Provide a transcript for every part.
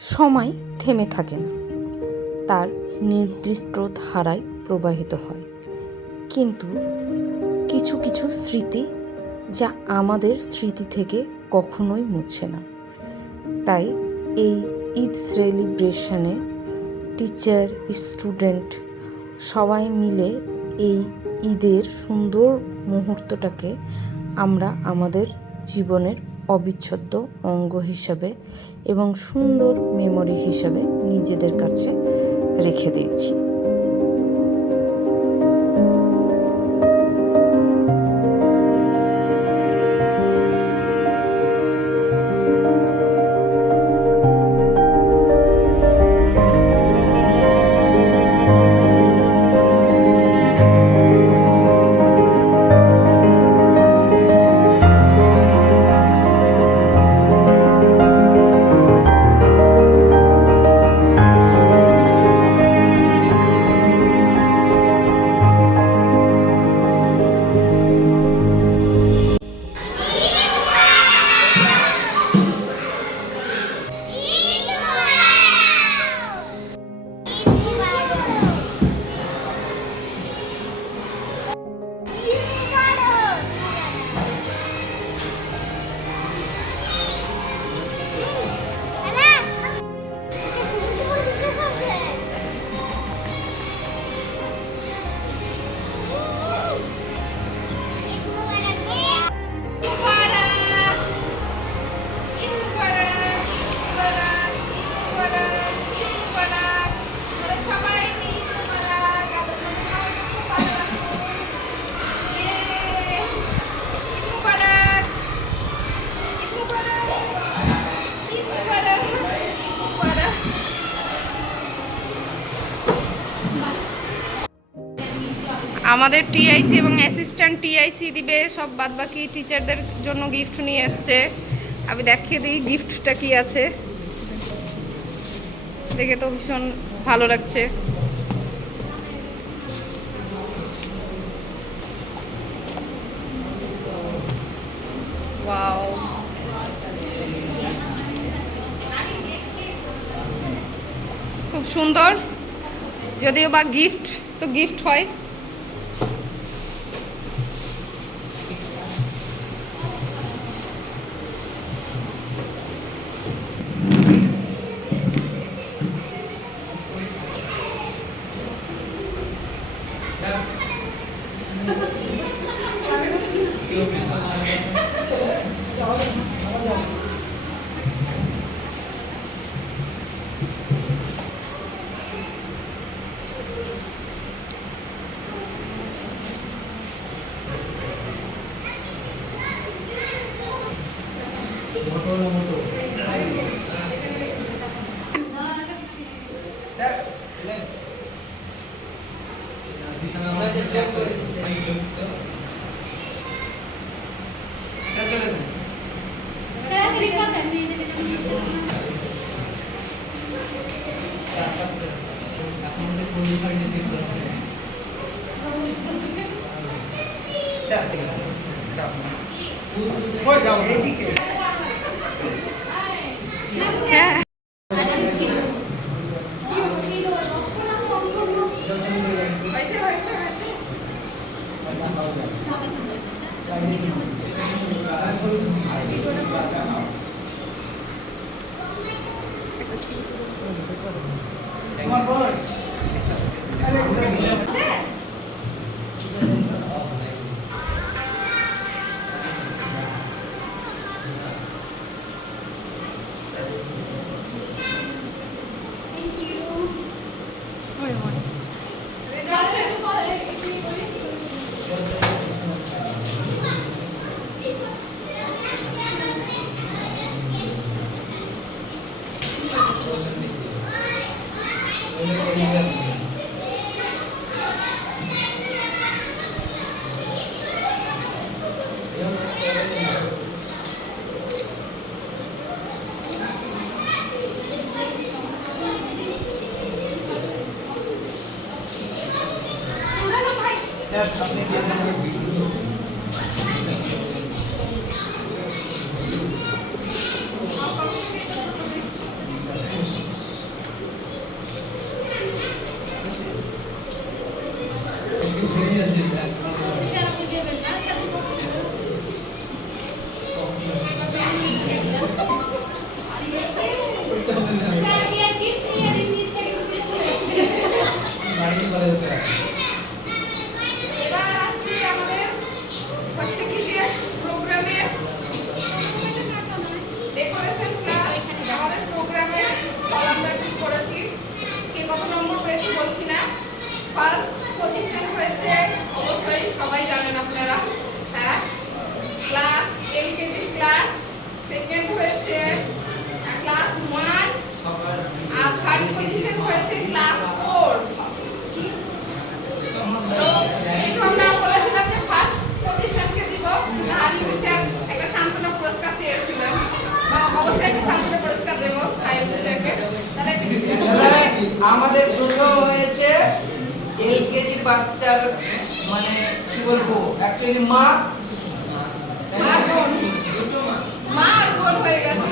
সময় থেমে থাকে না, তার নির্দিষ্ট ধারায় প্রবাহিত হয়। কিন্তু কিছু কিছু স্মৃতি যা আমাদের স্মৃতি থেকে কখনোই মুছে না। তাই এই ঈদ সেলিব্রেশনে টিচার, স্টুডেন্ট সবাই মিলে এই ঈদের সুন্দর মুহূর্তটাকে আমরা আমাদের জীবনের অবিচ্ছেদ্য অঙ্গ হিসাবে এবং সুন্দর মেমোরি হিসাবে নিজেদের কাছে রেখে দিয়েছি। আমাদের টিআইসি এবং অ্যাসিস্ট্যান্ট টিআইসি দিবে, সব বাদবাকি টিচারদের জন্য গিফট নিয়ে এসছে। আমি দেখিয়ে দিই গিফটটা কি আছে, দেখে তো ভীষণ ভালো লাগছে। ওয়াও, খুব সুন্দর। যদিও বা গিফট তো গিফট হয়। কত নম্বর পেয়েছি বলছি না, ফার্স্ট পজিশন হয়েছে অবশ্যই সবাই জানেন আপনারা, হ্যাঁ, ক্লাস এলকেজি ক্লাস, সেকেন্ড হয়েছে ক্লাস 1, আর থার্ড পজিশন হয়েছে ক্লাস 4। তো যেহেতু আমরা বলেছিলাম যে ফার্স্ট পজিশনকে দিব, হাবিব স্যার একটা সান্ত্বনা পুরস্কার চেয়েছিলেন, বা অবশ্যই একটা সান্ত্বনা পুরস্কার দেবো হাবিব স্যারকে। তাহলে আমাদের প্রথম হয়েছে এলকেজি বাচ্চার, মানে কি বলবো, অ্যাকচুয়ালি মার বোন হয়ে গেছে।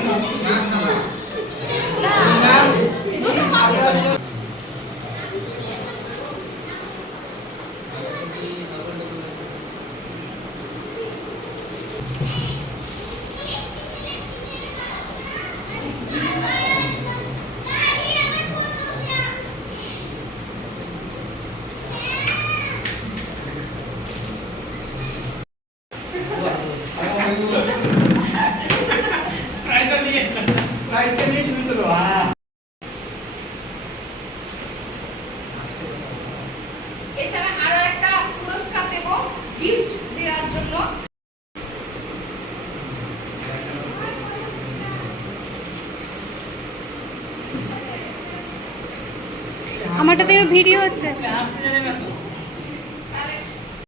এছাড়া আরো একটা পুরস্কার দেব গিফট দেওয়ার জন্য। আমারটা থেকে ভিডিও হচ্ছে।